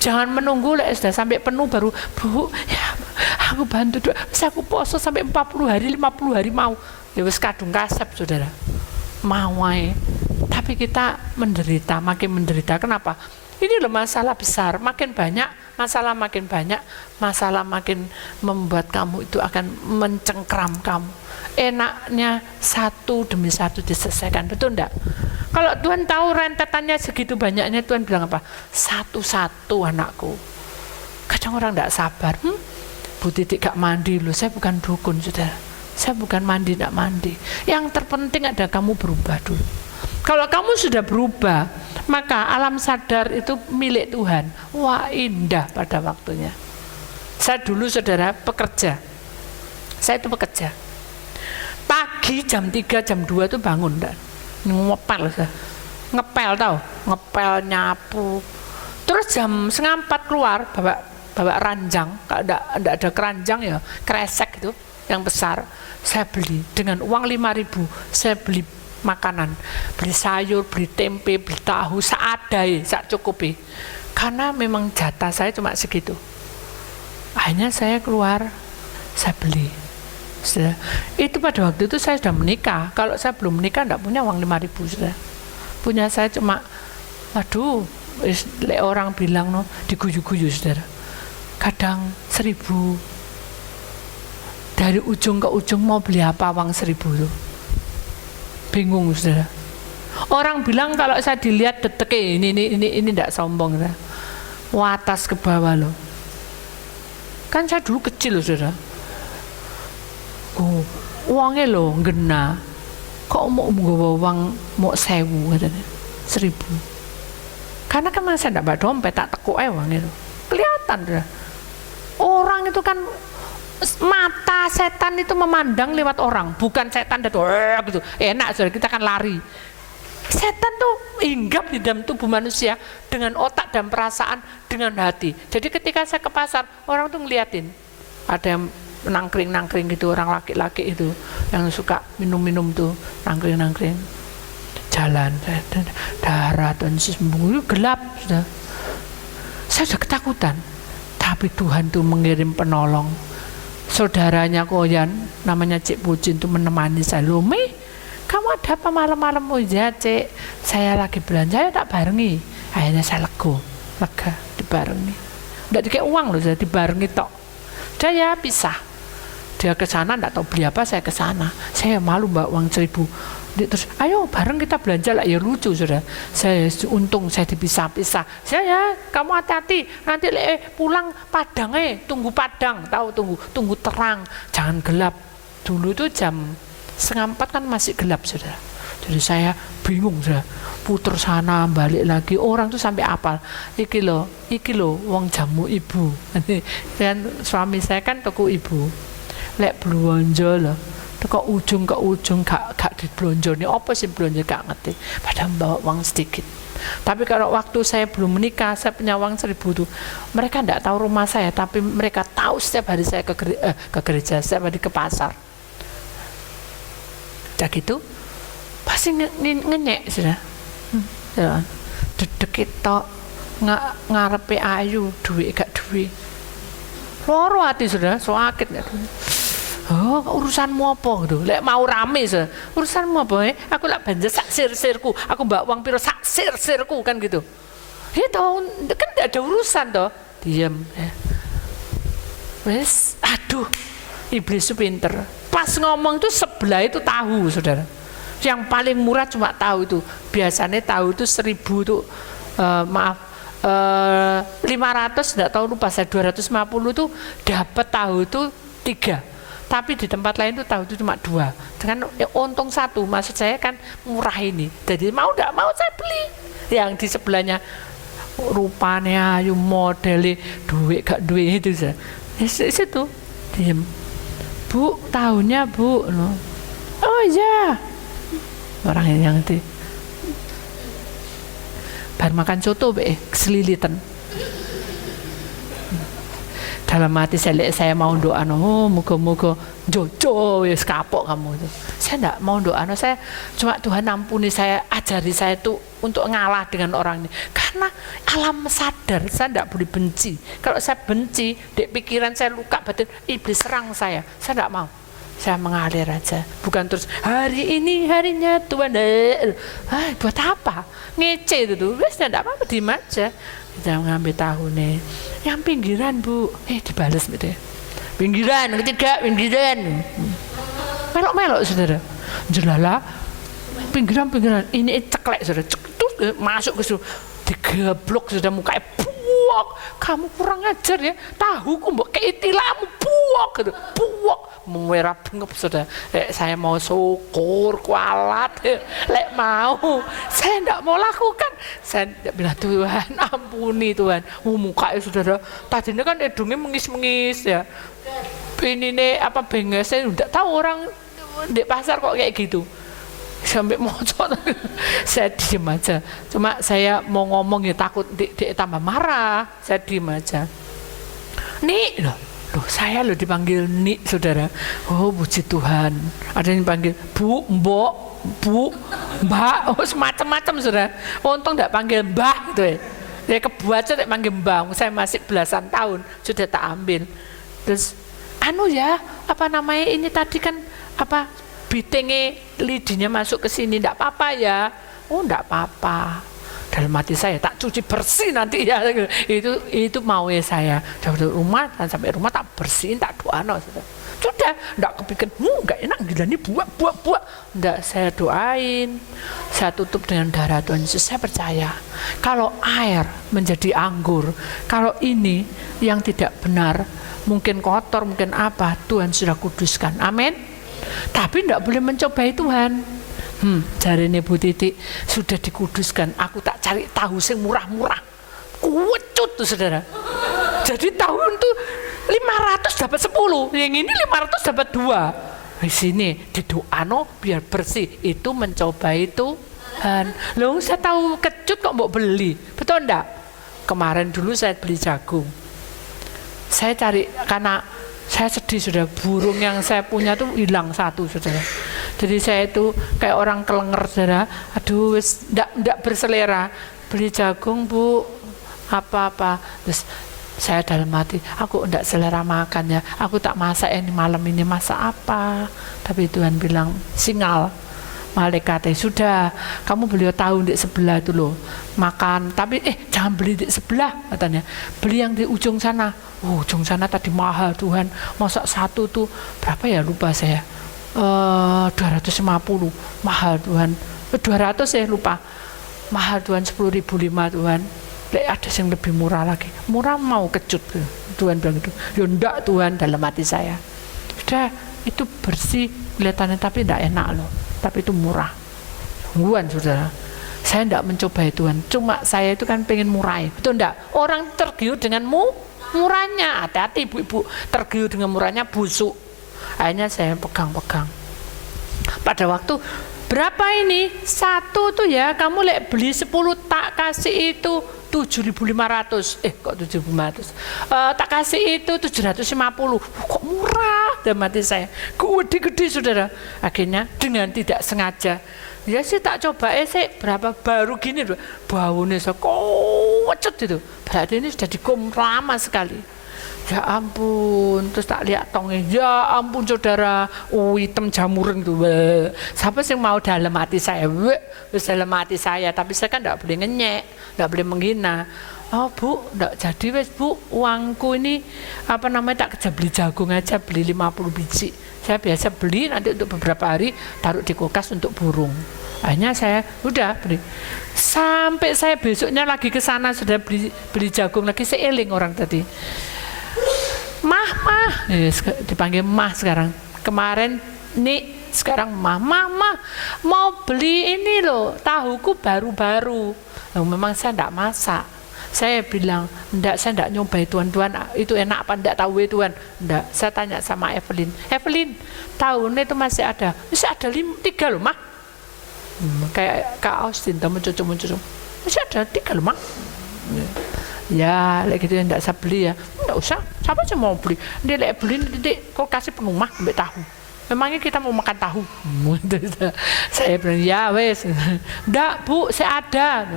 Jangan menunggu sudah sampai penuh baru, Bu, ya aku bantu doa, bisa aku puasa sampai 40 hari, 50 hari mau. Ya wis kadung kasep, saudara. Mau ae. Tapi kita menderita, makin menderita. Kenapa? Ini loh masalah besar, makin banyak masalah, makin banyak masalah, makin membuat kamu itu akan mencengkram kamu. Enaknya satu demi satu diselesaikan, betul enggak? Kalau Tuhan tahu rentetannya segitu banyaknya, Tuhan bilang apa? Satu-satu anakku. Kadang orang enggak sabar. Bu Titik gak mandi loh, saya bukan dukun, saudara. Saya bukan mandi, enggak mandi. Yang terpenting ada kamu berubah dulu. Kalau kamu sudah berubah, maka alam sadar itu milik Tuhan. Wah, indah pada waktunya. Saya dulu, saudara, pekerja. Saya itu pekerja. Pagi jam 3, jam 2 itu bangun, ngepel, ngepel tau, ngepel, nyapu. Terus jam 3:30 keluar, bawa ranjang. Kalau enggak ada keranjang ya, kresek itu yang besar. Saya beli dengan uang 5.000, saya beli makanan, beli sayur, beli tempe, beli tahu, seadai, sak cukupi. Karena memang jatah saya cuma segitu. Akhirnya saya keluar, saya beli. Itu pada waktu itu saya sudah menikah. Kalau saya belum menikah enggak punya uang 5.000, sudah. Punya saya cuma, waduh, orang bilang no, diguyu-guyu, saudara. Kadang 1.000. Dari ujung ke ujung mau beli apa uang 1.000 itu? Bingung, saudara. Orang bilang kalau saya dilihat detek ini tidak sombong, saudara. Watas ke bawah loh. Kan saya dulu kecil loh, saudara. Oh, uangnya loh ngena. Kok mau nggawa uang mau 1.000 katanya, 1.000. Karena kan saya tidak bawa dompet, tak tekuk uangnya loh. Kelihatan, saudara. Orang itu kan mata setan itu memandang lewat orang, bukan setan gitu. Enak, saudara, kita kan lari. Setan tuh hinggap di dalam tubuh manusia dengan otak dan perasaan, dengan hati. Jadi ketika saya ke pasar, orang tuh ngeliatin. Ada yang nangkring gitu, orang laki-laki itu yang suka minum-minum tuh, nangkring. Jalan, darah dan sembunyi gelap, sudah. Saya sudah ketakutan. Tapi Tuhan tuh mengirim penolong. Saudaranya Koyan, namanya Cik Pucin tuh menemani saya. Loh, kamu ada apa malam-malam? Oh ya Cik, saya lagi belanja, ya tak barengi. Akhirnya saya lega dibarengi. Nggak dikasih uang loh, saya dibarengi tok. Udah ya pisah. Dia ke sana, nggak tahu beli apa, saya ke sana. Saya malu mbak uang 1.000. Terus ayo bareng kita belanja lah, ya lucu, sudah. Saya untung saya dipisah-pisah. Saya ya, kamu hati-hati, nanti pulang Padang, tunggu Padang, tahu tunggu terang, jangan gelap. Dulu itu jam 3:30 kan masih gelap, sudah. Jadi saya bingung, sudah. Puter sana balik lagi, orang tuh sampai apal. Iki lo wong jamu ibu. Dan suami saya kan toko ibu. Lek belanja loh. Teko ujung ke ujung gak diblonjoni, apa sih blonjo gak ngerti. Padahal bawa uang sedikit. Tapi kalau waktu saya belum menikah, saya punya uang 1.000 tuh, mereka enggak tahu rumah saya, tapi mereka tahu setiap hari saya ke gereja, setiap hari ke pasar. Udah gitu, pasti ngenyek sudah. Dedek kita ngarepe ayu, duit gak duit. Loro hati sudah, sakit gak duit. Oh, urusanmu apa gitu? Lek mau rame se, urusanmu apa? Aku lak banjir sak sir-sirku, aku mbak uang piro sak sir-sirku kan gitu. Itu kan tidak ada urusan toh. Diam. Wes, aduh, iblis itu pinter. Pas ngomong itu sebelah itu tahu, saudara. Yang paling murah cuma tahu itu. Biasanya tahu itu 1.000 tuh, 500 tidak tahu lupa saya 250 tuh dapat tahu itu 3. Tapi di tempat lain tuh tahu itu cuma 2. Dengan untung 1, maksud saya kan murah ini. Jadi mau tidak mau saya beli. Yang di sebelahnya rupanya, ayu modelnya, duit gak duit itu saja. Situ diam. Bu, tahunya bu. Oh iya. Orang yang itu. Bar makan soto keselilitan. Dalam hati saya mau doa, moga-moga jojo wis kapok kamu itu. Saya enggak mau doa, saya cuma Tuhan ampuni saya, ajari saya itu untuk ngalah dengan orang ini. Karena alam sadar saya enggak boleh benci. Kalau saya benci, di pikiran saya luka batin, iblis serang saya enggak mau. Saya mengalir aja, bukan terus hari ini harinya Tuhan. Buat apa? Ngece itu, wis enggak apa-apa, diem aja. Kita ngambil tahu nih, yang pinggiran bu, dibales gitu ya. Pinggiran, ketiga pinggiran. Melok-melok saudara, jelala, pinggiran, ini ceklek saudara, terus masuk ke situ, digeblok sudah mukanya buok. Kamu kurang ajar ya, tahuku mbok kei tilamu buok gitu, buok. Merah bengep sudah. Saya mau syukur kualat, lek mau saya tidak mau lakukan. Saya tidak bilang Tuhan ampuni Tuhan. Mukanya saudara tadinya kan hidungnya mengis-mengis ya. Ini nih apa benges, saya tidak tahu orang di pasar kok kayak gitu. Sampai mocot, saya diem aja. Cuma saya mau ngomong ya takut dia tambah marah. Saya diem aja. Nih loh, saya dipanggil Nik, saudara. Oh, puji Tuhan. Ada yang panggil Bu, Mbok, Bu, Mbak, oh semacam-macam, saudara. Untung tidak panggil Mbah gitu ya. Dia kebuaca tidak panggil Mbah. Saya masih belasan tahun sudah tak ambil. Terus, apa namanya ini tadi kan apa bitingnya lidinya masuk ke sini, tidak apa-apa ya. Oh, tidak apa-apa. Dalam hati saya tak cuci bersih nanti ya, itu mau ya saya dari rumah dan sampai rumah tak bersihin, tak doa sudah enggak kepikir enggak enak gila nih buat enggak, saya doain, saya tutup dengan darah Tuhan Yesus. Saya percaya kalau air menjadi anggur, kalau ini yang tidak benar mungkin kotor mungkin apa, Tuhan sudah kuduskan, amin. Tapi enggak boleh mencobai Tuhan. Jarine Bu Titik sudah dikuduskan, aku tak cari tahu sing murah-murah. Kuwecut tuh saudara. Jadi tahun tuh 500 dapat 10, yang ini 500 dapat 2. Di sini didoano biar bersih, itu mencobai Tuhan. Loh, saya tahu kecut kok mau beli, betul enggak? Kemarin dulu saya beli jagung. Saya cari karena saya sedih sudah, burung yang saya punya tuh hilang 1 saudara. Jadi saya itu kayak orang kelenger saudara, aduh ndak berselera, beli jagung bu, apa-apa. Terus saya dalam hati, aku ndak selera makan ya, aku tak masak ini malam ini, masak apa. Tapi Tuhan bilang, singal, malaikatnya, sudah kamu beliau tahu di sebelah itu loh, makan, tapi jangan beli di sebelah katanya, beli yang di ujung sana. Ujung sana tadi mahal Tuhan, masak 1 tuh berapa ya lupa saya. 250 mahal Tuhan, 200 saya lupa, mahal Tuhan 10.005 Tuhan. Ada yang lebih murah lagi, murah mau kecut Tuhan bilang gitu. Ya enggak Tuhan, dalam hati saya sudah itu bersih kelihatannya tapi enggak enak loh, tapi itu murah Tuhan saudara. Saya enggak mencoba Tuhan, cuma saya itu kan pengen murah, betul enggak? Orang tergiur dengan murahnya, hati-hati ibu-ibu, tergiur dengan murahnya busuk. Akhirnya saya pegang-pegang, Pada waktu berapa ini? Satu tuh ya, kamu beli 10 tak kasih itu 7.500. Kok 7.500? Tak kasih itu 750. Kok murah? Dan mati saya. Gede-gede saudara. Akhirnya dengan tidak sengaja, ya sih tak coba sih berapa baru gini loh. Baunya kocet itu. Berarti ini sudah dikum lama sekali. Ya ampun, terus tak lihat tongnya, ya ampun saudara, hitam jamuran itu. Siapa sih mau dalam hati saya? Dalam hati saya, tapi saya kan tidak boleh ngenyek, tidak boleh menghina. Oh bu, tidak jadi wes bu, uangku ini tak kerja beli jagung aja, beli 50 biji. Saya biasa beli nanti untuk beberapa hari, taruh di kulkas untuk burung. Akhirnya saya udah beli. Sampai saya besoknya lagi ke sana sudah beli jagung lagi, seeling orang tadi. Mah, dipanggil mah sekarang. Kemarin nih, sekarang mah mau beli ini loh, tahuku baru-baru. Memang saya enggak masak. Saya bilang, saya enggak nyobai tuan-tuan, itu enak apa enggak tahu tuan? Enggak, saya tanya sama Evelyn, tahunnya itu masih ada 3 loh mah. Kayak Kak Austin, muncul, masih ada 3 loh mah. Ya, gitu ya enggak usah beli ya. Enggak usah, siapa sih mau beli? Dia beli kok kasih penuh mah ambil tahu. Memangnya kita mau makan tahu? Saya bilang, ya wes. Enggak bu, saya ada.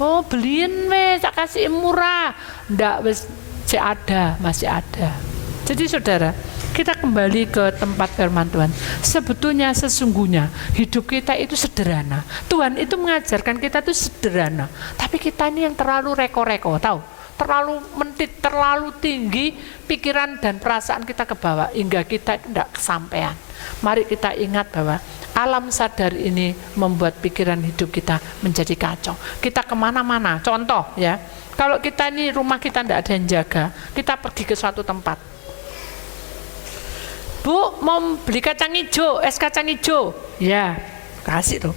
Oh beliin wes, saya kasih murah. Enggak wes, saya ada, masih ada. Jadi saudara, kita kembali ke tempat firman Tuhan. Sebetulnya sesungguhnya hidup kita itu sederhana. Tuhan itu mengajarkan kita itu sederhana. Tapi kita ini yang terlalu reko-reko, tahu? Terlalu mentit, terlalu tinggi pikiran dan perasaan kita ke bawah hingga kita tidak kesampaian. Mari kita ingat bahwa alam sadar ini membuat pikiran hidup kita menjadi kacau. Kita kemana-mana, contoh ya, kalau kita ini rumah kita tidak ada yang jaga, kita pergi ke suatu tempat. Bu, mau beli kacang hijau, es kacang hijau, ya kasih tuh.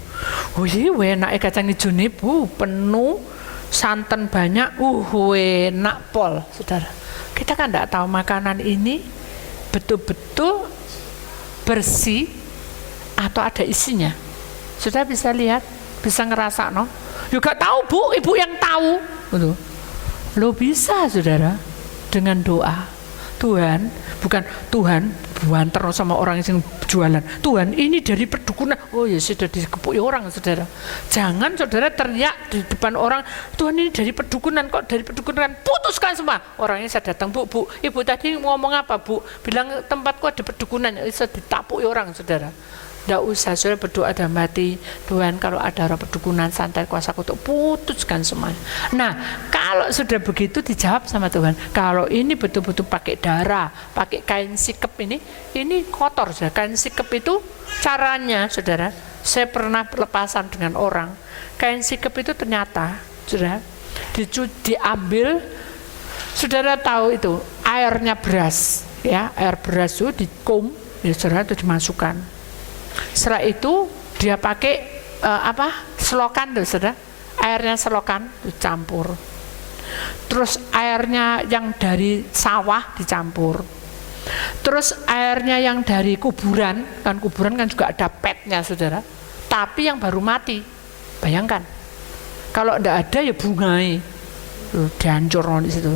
Oh iya, enak kacang hijau nih bu, penuh. Santan banyak, enak pol, saudara. Kita kan tidak tahu makanan ini betul-betul bersih atau ada isinya. Sudah bisa lihat, bisa ngerasa, no? Juga tahu bu, ibu yang tahu. Betul. Lo bisa, saudara, dengan doa. Tuhan, bukan Tuhan buanter sama orang yang jualan. Tuhan ini dari perdukunan. Oh ya sudah dikepui orang saudara. Jangan saudara teriak di depan orang. Tuhan ini dari perdukunan, kok dari perdukunan? Putuskan semua. Orangnya saya datang, bu, ibu tadi ngomong apa bu? Bilang tempatku ada perdukunan. Bisa ditapui orang saudara. Tidak usah, saudara berdoa dalam hati, Tuhan kalau ada orang perdukunan, santai kuasa kutuk, putuskan semuanya. Nah, kalau sudah begitu dijawab sama Tuhan, kalau ini betul-betul pakai darah, pakai kain sikep ini kotor. Saudara. Kain sikep itu caranya, saudara, saya pernah berlepasan dengan orang, kain sikep itu ternyata, saudara, diambil, saudara tahu itu, airnya beras, ya, air beras itu dikum, ya saudara, itu dimasukkan. Setelah itu dia pakai selokan tuh saudara, airnya selokan dicampur, terus airnya yang dari sawah dicampur, terus airnya yang dari kuburan kan juga ada petnya saudara, tapi yang baru mati, bayangkan kalau enggak ada ya bungai dihancur di situ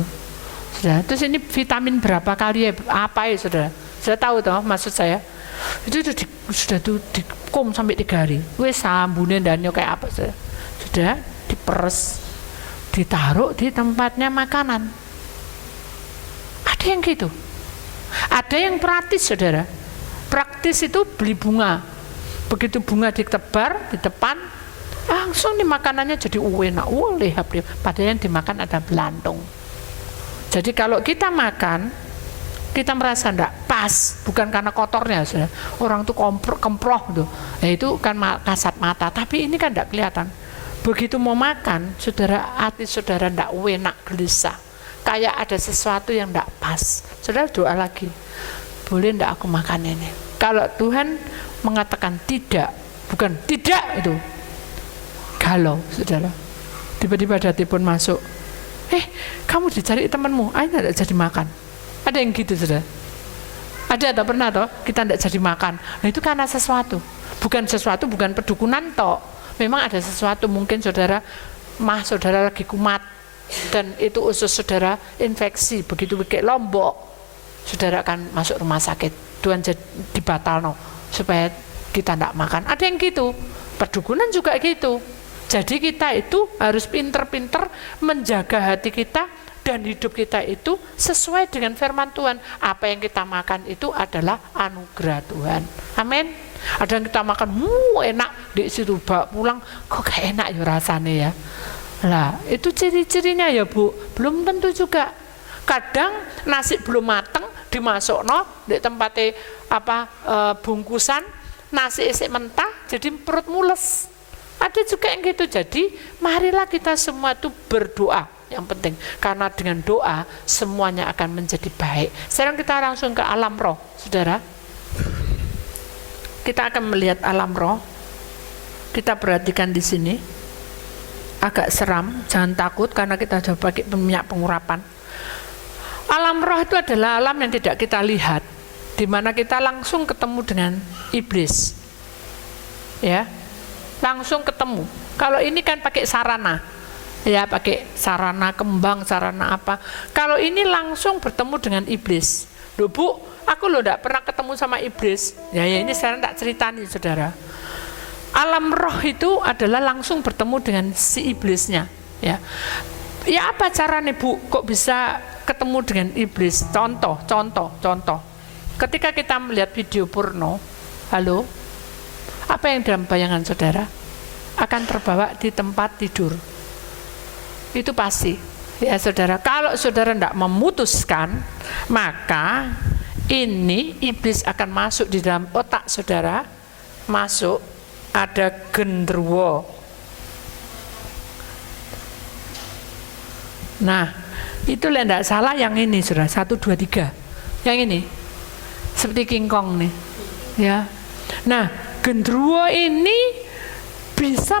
saudara. Terus ini vitamin berapa kali ya, apa ya saudara, sudah tahu toh maksud saya. Itu sudah dikum sampai 3 hari. Wes sambune danyo kayak apa sudah diperes, ditaruh di tempatnya makanan. Ada yang gitu. Ada yang praktis saudara. Praktis itu beli bunga. Begitu bunga ditebar di depan, langsung nih makanannya jadi enak. Padahal yang dimakan ada belantung. Jadi kalau kita makan, kita merasa enggak pas, bukan karena kotornya, saudara. Orang tuh kemproh tuh, ya itu kan kasat mata, tapi ini kan enggak kelihatan. Begitu mau makan, saudara, hati saudara enggak enak, gelisah, kayak ada sesuatu yang enggak pas. Saudara doa lagi, boleh enggak aku makan ini? Kalau Tuhan mengatakan tidak, bukan tidak itu, galau, saudara. Tiba-tiba ada telepon masuk, kamu dicari temanmu, akhirnya enggak jadi makan. Ada yang gitu saudara. Ada atau pernah toh kita tidak jadi makan. Nah itu karena sesuatu. Bukan sesuatu, bukan pedukunan toh. Memang ada sesuatu, mungkin saudara lagi kumat dan itu usus saudara infeksi, begitu kayak Lombok, saudara akan masuk rumah sakit. Tuhan dibatalno supaya kita tidak makan. Ada yang gitu. Pedukunan juga gitu. Jadi kita itu harus pinter-pinter menjaga hati kita dan hidup kita itu sesuai dengan firman Tuhan. Apa yang kita makan itu adalah anugerah Tuhan. Amin. Ada yang kita makan, enak, di situ bawa pulang, kok gak enak ya rasanya ya. Lah, itu ciri-cirinya ya Bu, belum tentu juga. Kadang nasi belum mateng, dimasukno di tempatnya bungkusan, nasi isik mentah, jadi perut mules. Ada juga yang gitu. Jadi marilah kita semua itu berdoa yang penting, karena dengan doa semuanya akan menjadi baik. Sekarang kita langsung ke alam roh, saudara. Kita akan melihat alam roh. Kita perhatikan di sini. Agak seram, jangan takut karena kita coba pakai minyak pengurapan. Alam roh itu adalah alam yang tidak kita lihat, di mana kita langsung ketemu dengan iblis. Ya. Langsung ketemu. Kalau ini kan pakai sarana, ya pakai sarana kembang, sarana apa. Kalau ini langsung bertemu dengan iblis. Loh Bu, aku loh tidak pernah ketemu sama iblis. Ya ini sekarang tak ceritani saudara. Alam roh itu adalah langsung bertemu dengan si iblisnya. Ya apa caranya Bu, kok bisa ketemu dengan iblis? Contoh. Ketika kita melihat video porno, halo? Apa yang dalam bayangan saudara? Akan terbawa di tempat tidur. Itu pasti. Ya saudara, kalau saudara tidak memutuskan, maka ini iblis akan masuk di dalam otak saudara. Masuk, ada genderuwo. Nah, itu tidak salah yang ini saudara, 1, 2, 3. Yang ini, seperti King Kong nih. Ya. Nah, genderuwo ini bisa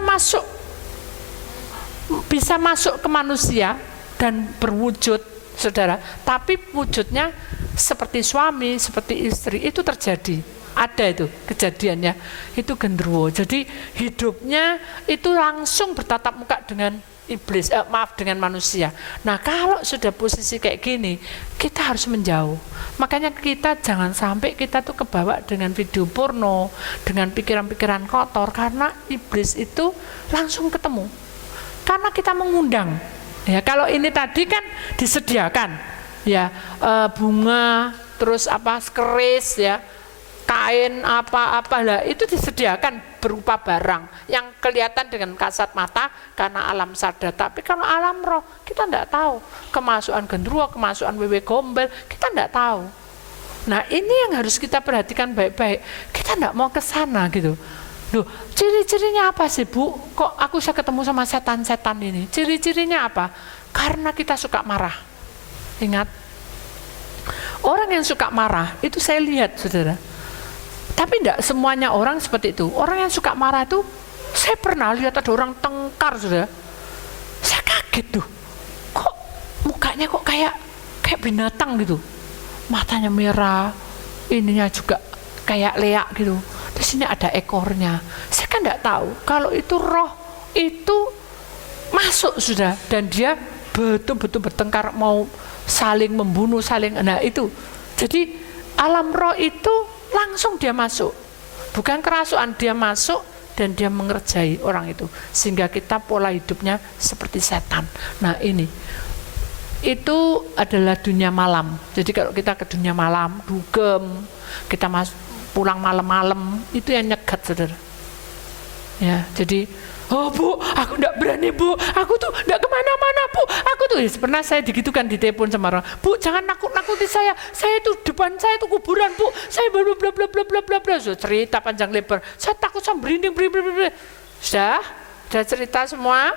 masuk ke manusia dan berwujud saudara, tapi wujudnya seperti suami, seperti istri. Itu terjadi, ada itu kejadiannya, itu genderuwo. Jadi hidupnya itu langsung bertatap muka dengan iblis, dengan manusia. Nah kalau sudah posisi kayak gini, kita harus menjauh. Makanya kita jangan sampai kita tuh kebawa dengan video porno, dengan pikiran-pikiran kotor, karena iblis itu langsung ketemu. Karena kita mengundang. Ya kalau ini tadi kan disediakan, ya bunga, terus keris, ya kain apa-apa lah, itu disediakan berupa barang yang kelihatan dengan kasat mata karena alam sadar. Tapi kalau alam roh kita tidak tahu, kemasukan genderuwo, kemasukan wewe gombel, kita tidak tahu. Nah ini yang harus kita perhatikan baik-baik. Kita tidak mau ke sana gitu. Loh, ciri-cirinya apa sih Bu? Kok aku bisa ketemu sama setan-setan ini? Ciri-cirinya apa? Karena kita suka marah. Ingat, orang yang suka marah itu saya lihat saudara. Tapi tidak semuanya orang seperti itu. Orang yang suka marah itu, saya pernah lihat ada orang tengkar saudara. Saya kaget tuh, kok mukanya kok kayak binatang gitu. Matanya merah, ininya juga kayak leak gitu. Di sini ada ekornya. Saya kan tidak tahu kalau itu roh itu masuk sudah, dan dia betul-betul bertengkar, mau saling membunuh, nah itu. Jadi alam roh itu langsung dia masuk, bukan kerasukan, dia masuk dan dia mengerjai orang itu, sehingga kita pola hidupnya seperti setan. Nah ini, itu adalah dunia malam. Jadi kalau kita ke dunia malam, dugem, kita pulang malam-malam, itu yang nyegat saudara. Ya, jadi oh Bu, aku enggak berani Bu, aku tuh enggak kemana-mana Bu, aku tuh pernah saya digitukan di telepon sama orang, Bu jangan nakut-nakuti saya itu depan saya itu kuburan Bu, saya bla bla bla bla bla bla bla, cerita panjang lebar, saya takut sama merinding, sudah cerita semua,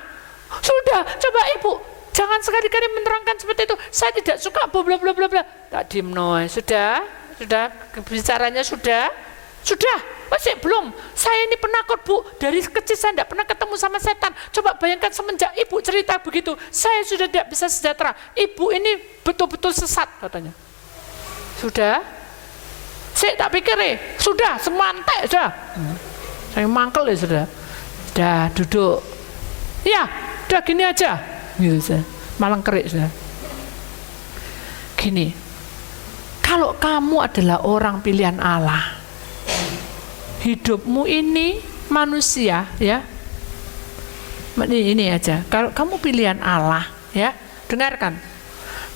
sudah, coba Ibu jangan sekali-kali menerangkan seperti itu, saya tidak suka bla bla bla bla, tak diem noy, sudah bicaranya sudah, masih belum. Saya ini penakut Bu, dari kecil saya tidak pernah ketemu sama setan. Coba bayangkan semenjak Ibu cerita begitu, saya sudah tidak bisa sejahtera. Ibu ini betul-betul sesat katanya. Sudah, saya tak pikir sudah, semantek sudah. Saya mangkel ya sudah. Sudah duduk. Ya, udah gini aja. Gitu sudah. Malang kerik sudah. Gini. Kalau kamu adalah orang pilihan Allah, hidupmu ini manusia ya. Ini aja. Kalau kamu pilihan Allah ya, dengarkan.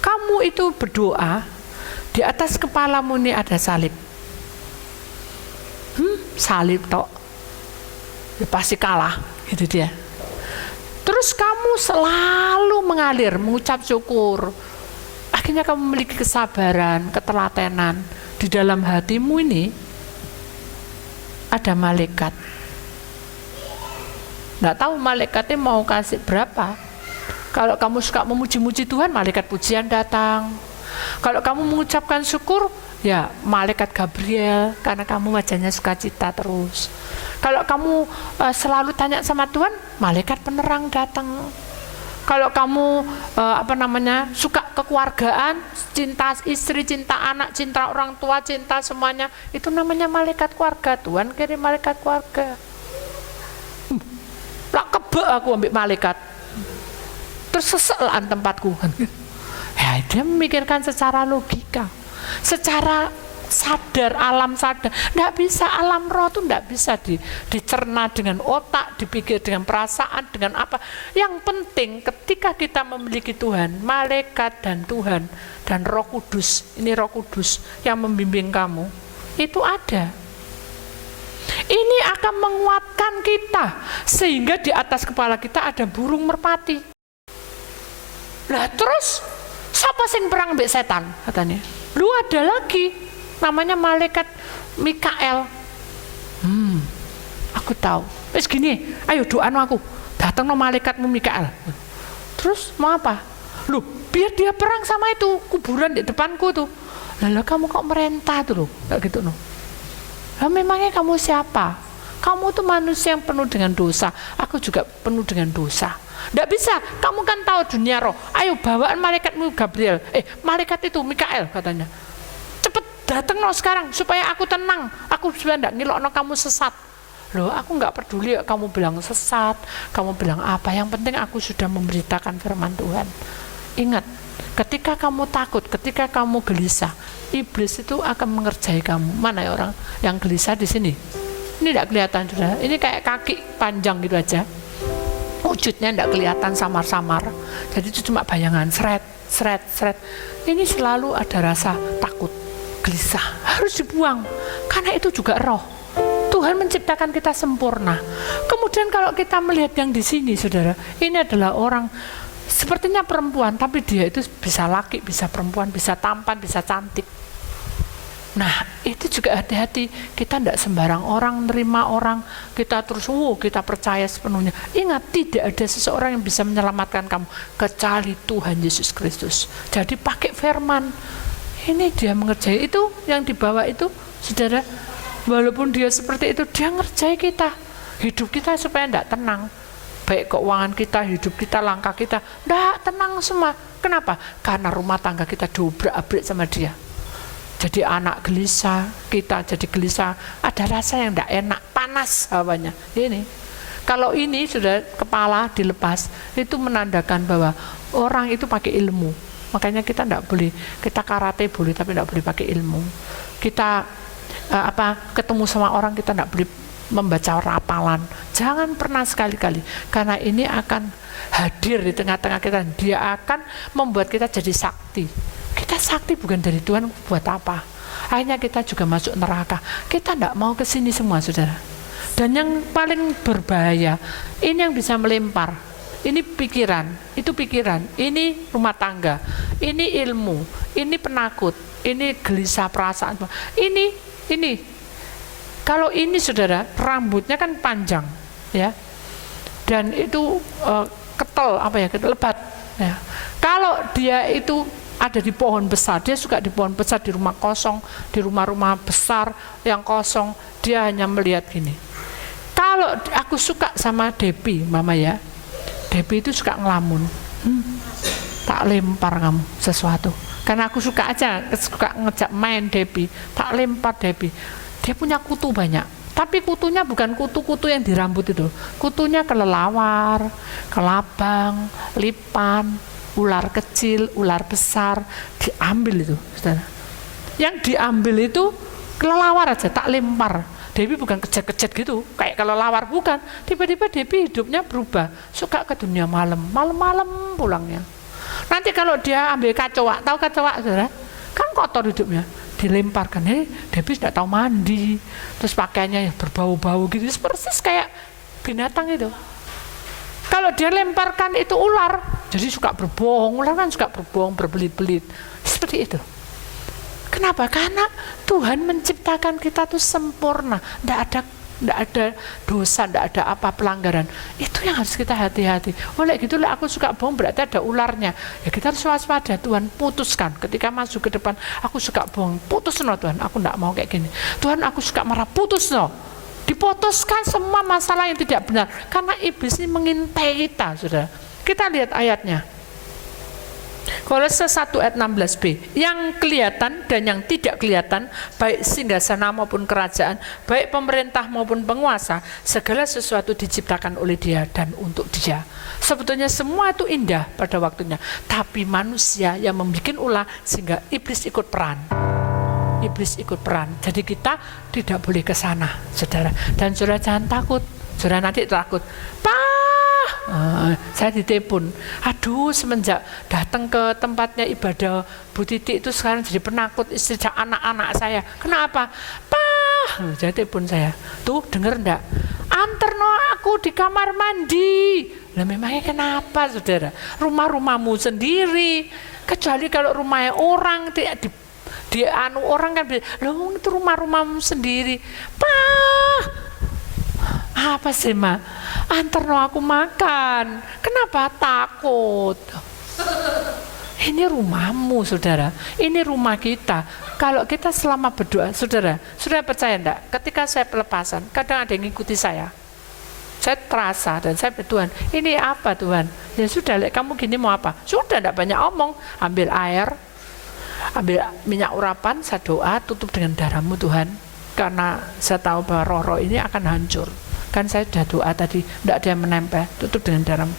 Kamu itu berdoa, di atas kepalamu ini ada salib. Salib tok. Ya, pasti kalah, gitu dia. Terus kamu selalu mengalir, mengucap syukur. Akhirnya kamu memiliki kesabaran, ketelatenan. Di dalam hatimu ini ada malaikat. Nggak tahu malaikatnya mau kasih berapa. Kalau kamu suka memuji-muji Tuhan, malaikat pujian datang. Kalau kamu mengucapkan syukur, ya malaikat Gabriel, karena kamu wajahnya sukacita terus. Kalau kamu selalu tanya sama Tuhan, malaikat penerang datang. Kalau kamu suka kekeluargaan, cinta istri, cinta anak, cinta orang tua, cinta semuanya, itu namanya malaikat keluarga. Tuhan kirim malaikat keluarga. Lah kebek aku ambil malaikat. Terus seselan tempatku. Ya, dia memikirkan secara logika, secara sadar, alam sadar. Nggak bisa, alam roh itu nggak bisa dicerna dengan otak, dipikir dengan perasaan, dengan apa. Yang penting ketika kita memiliki Tuhan, malaikat dan Tuhan dan Roh Kudus, ini Roh Kudus yang membimbing kamu, itu ada. Ini akan menguatkan kita sehingga di atas kepala kita ada burung merpati. Nah terus siapa sing perang mbek setan katanya? Lu ada lagi namanya malaikat Mikael. Aku tahu. Wis gini, ayo doain aku. Datang no malaikatmu Mikael. Terus mau apa? Lu biar dia perang sama itu kuburan di depanku tuh. Lalu kamu kok merentah tuh lo? Kayak gitu no. Lah memangnya kamu siapa? Kamu tuh manusia yang penuh dengan dosa. Aku juga penuh dengan dosa. Nggak bisa, kamu kan tahu dunia roh. Ayo bawaan malaikatmu Gabriel. Malaikat itu Mikael katanya. Cepet datang no sekarang supaya aku tenang. Aku sudah nggak ngilokno kamu sesat. Loh, aku nggak peduli kamu bilang sesat, kamu bilang apa. Yang penting aku sudah memberitakan firman Tuhan. Ingat, ketika kamu takut, ketika kamu gelisah, iblis itu akan mengerjai kamu. Mana ya orang yang gelisah di sini? Ini tidak kelihatan sudah. Ini kayak kaki panjang gitu aja. Wujudnya tidak kelihatan samar-samar. Jadi itu cuma bayangan, seret. Ini selalu ada rasa takut, gelisah. Harus dibuang, karena itu juga roh. Tuhan menciptakan kita sempurna. Kemudian kalau kita melihat yang di sini, saudara, ini adalah orang sepertinya perempuan, tapi dia itu bisa laki, bisa perempuan, bisa tampan, bisa cantik. Nah, itu juga hati-hati. Kita tidak sembarang orang nerima orang, kita terus kita percaya sepenuhnya. Ingat, tidak ada seseorang yang bisa menyelamatkan kamu kecuali Tuhan Yesus Kristus. Jadi pakai firman. Ini dia mengerjai itu yang dibawa itu, saudara. Walaupun dia seperti itu, dia ngerjai kita. Hidup kita supaya tidak tenang. Baik keuangan kita, hidup kita, langkah kita, tidak tenang semua. Kenapa? Karena rumah tangga kita diobrak-abrik sama dia. Jadi anak gelisah, kita jadi gelisah, ada rasa yang tidak enak, panas hawanya. Ini, kalau ini sudah kepala dilepas, itu menandakan bahwa orang itu pakai ilmu. Makanya kita tidak boleh, kita karate boleh, tapi tidak boleh pakai ilmu. Kita ketemu sama orang, kita tidak boleh membaca rapalan. Jangan pernah sekali-kali, karena ini akan hadir di tengah-tengah kita. Dia akan membuat kita jadi sakti. Kita sakti bukan dari Tuhan, buat apa? Akhirnya kita juga masuk neraka. Kita tidak mau ke sini semua, saudara. Dan yang paling berbahaya, ini yang bisa melempar. Ini pikiran, itu pikiran. Ini rumah tangga, ini ilmu, ini penakut, ini gelisah perasaan. Ini. Kalau ini, saudara, rambutnya kan panjang, ya. Dan itu ketel, lebat. Ya. Kalau dia itu ada di pohon besar, dia suka di pohon besar, di rumah kosong, di rumah-rumah besar yang kosong, dia hanya melihat gini. Kalau aku suka sama Debbie, mama ya, Debbie itu suka ngelamun, tak lempar kamu sesuatu, karena aku suka aja, suka ngejak main Debbie, tak lempar Debbie. Dia punya kutu banyak, Tapi kutunya bukan kutu-kutu yang di rambut itu. Kutunya kelelawar, kelabang, lipan, ular kecil, ular besar, diambil itu, saudara. Yang diambil itu kelelawar aja, tak lempar. Debbie bukan kejar-kejar gitu, kayak kelelawar, bukan. Tiba-tiba Debbie hidupnya berubah, suka ke dunia malam, malam-malam pulangnya. Nanti kalau dia ambil kacoak, tahu kacoak, saudara? Kan kotor hidupnya, dilemparkan. Debbie tidak tahu mandi, terus pakaiannya berbau-bau gitu, persis kayak binatang itu. Kalau dia lemparkan itu ular, jadi suka berbohong. Ular kan suka berbohong, berbelit-belit, seperti itu. Kenapa? Karena Tuhan menciptakan kita tuh sempurna, tidak ada dosa, tidak ada apa pelanggaran. Itu yang harus kita hati-hati. Oleh gitu lah aku suka bohong, berarti ada ularnya. Ya kita harus waspada. Tuhan putuskan ketika masuk ke depan, aku suka bohong, putus no Tuhan, aku tidak mau kayak gini. Tuhan, aku suka marah, putus no. Diputuskan semua masalah yang tidak benar. Karena iblis ini mengintai kita, saudara. Kita lihat ayatnya. Kolose 1 ayat 16b, yang kelihatan dan yang tidak kelihatan, baik singgasana maupun kerajaan, baik pemerintah maupun penguasa, segala sesuatu diciptakan oleh Dia dan untuk Dia. Sebetulnya semua itu indah pada waktunya, tapi manusia yang membuat ulah sehingga iblis ikut peran. Iblis ikut peran. Jadi kita tidak boleh ke sana, saudara. Dan saudara jangan takut. Saudara nanti takut. Saya ditelepon, aduh semenjak datang ke tempatnya ibadah Bu Titi itu sekarang jadi penakut istri anak-anak saya. Kenapa? Pak, jadi telepon saya, tuh denger enggak? Antar no aku di kamar mandi. Lah memangnya kenapa, saudara? Rumah-rumahmu sendiri, kecuali kalau rumahnya orang di anu orang kan, loh itu rumah-rumahmu sendiri. Pak, apa sih ma? Antar no aku makan. Kenapa? Takut. Ini rumahmu, saudara. Ini rumah kita. Kalau kita selama berdoa, saudara percaya enggak? Ketika saya pelepasan, kadang ada yang ngikuti saya. Saya terasa dan saya Tuhan, ini apa Tuhan? Ya sudah, kamu gini mau apa? Sudah, enggak banyak omong. Ambil air, ambil minyak urapan, saya doa, tutup dengan darahmu Tuhan. Karena saya tahu bahwa roh-roh ini akan hancur. Kan saya sudah doa tadi, tidak ada yang menempel, tutup dengan darah.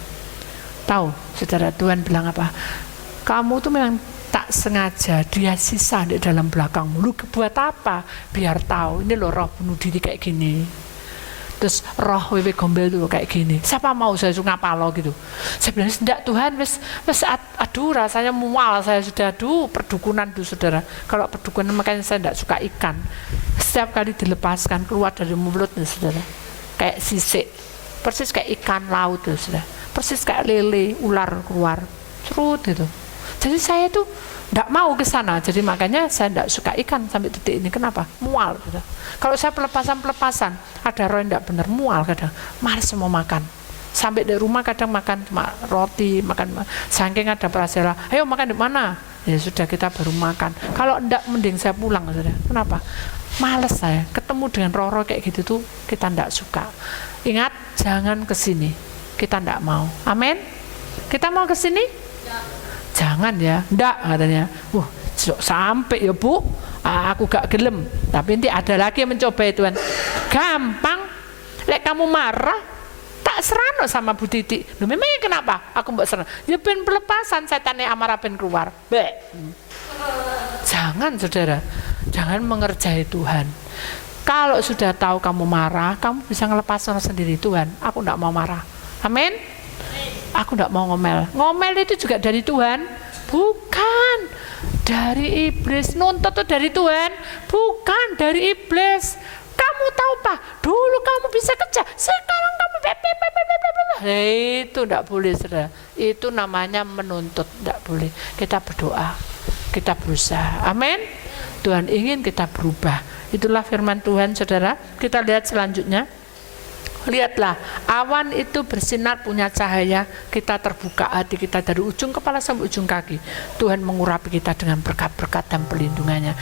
Tahu, saudara, Tuhan bilang apa? Kamu tuh memang tak sengaja, dia sisa di dalam belakangmu. Lu buat apa? Biar tahu, ini loh roh bunuh diri kayak gini. Terus roh wewe gombel dulu kayak gini. Siapa mau saya suka ngapalo gitu? Saya bilang, tidak Tuhan, aduh rasanya mual, saya sudah, perdukunan tuh saudara. Kalau perdukunan makanya saya tidak suka ikan. Setiap kali dilepaskan keluar dari mulutnya saudara. Kayak sisik, persis kayak ikan laut tuh, sudah, persis kayak lele, ular keluar, serut gitu. Jadi saya itu tidak mau ke sana, jadi makanya saya tidak suka ikan sampai detik ini. Kenapa? Mual. Gitu. Kalau saya pelepasan, ada roh yang tidak benar, mual kadang, malas mau makan. Sampai di rumah kadang makan cuma roti, makan saking ada prasela, ayo makan di mana? Ya sudah kita baru makan. Kalau tidak mending saya pulang, saudara. Kenapa? Males saya, ketemu dengan roh-roh kayak gitu tuh kita tidak suka. Ingat, jangan ke sini, kita tidak mau. Amin. Kita mau ke sini? Ya. Jangan ya, enggak katanya. Sampai ya Bu, aku gak gelem. Tapi nanti ada lagi yang mencoba itu kan. Gampang, lek kamu marah, tak serano sama Bu Titi. Loh memangnya kenapa? Aku mbak serano. Ya ben pelepasan setannya amarah ben keluar. Jangan saudara. Jangan mengerjai Tuhan. Kalau sudah tahu kamu marah, kamu bisa ngelepas sendiri. Tuhan, aku tidak mau marah. Amin. Aku tidak mau ngomel. Ngomel itu juga dari Tuhan? Bukan. Dari iblis. Nuntut itu dari Tuhan? Bukan, dari iblis. Kamu tahu Pak, dulu kamu bisa kerja, sekarang kamu itu tidak boleh saudara. Itu namanya menuntut, tidak boleh. Kita berdoa, kita berusaha. Amin. Tuhan ingin kita berubah. Itulah firman Tuhan saudara. Kita lihat selanjutnya. Lihatlah, awan itu bersinar punya cahaya, kita terbuka hati kita dari ujung kepala sampai ujung kaki. Tuhan mengurapi kita dengan berkat-berkat dan pelindungannya.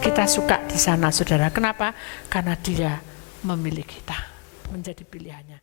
Kita suka di sana saudara. Kenapa? Karena Dia memilih kita, menjadi pilihannya.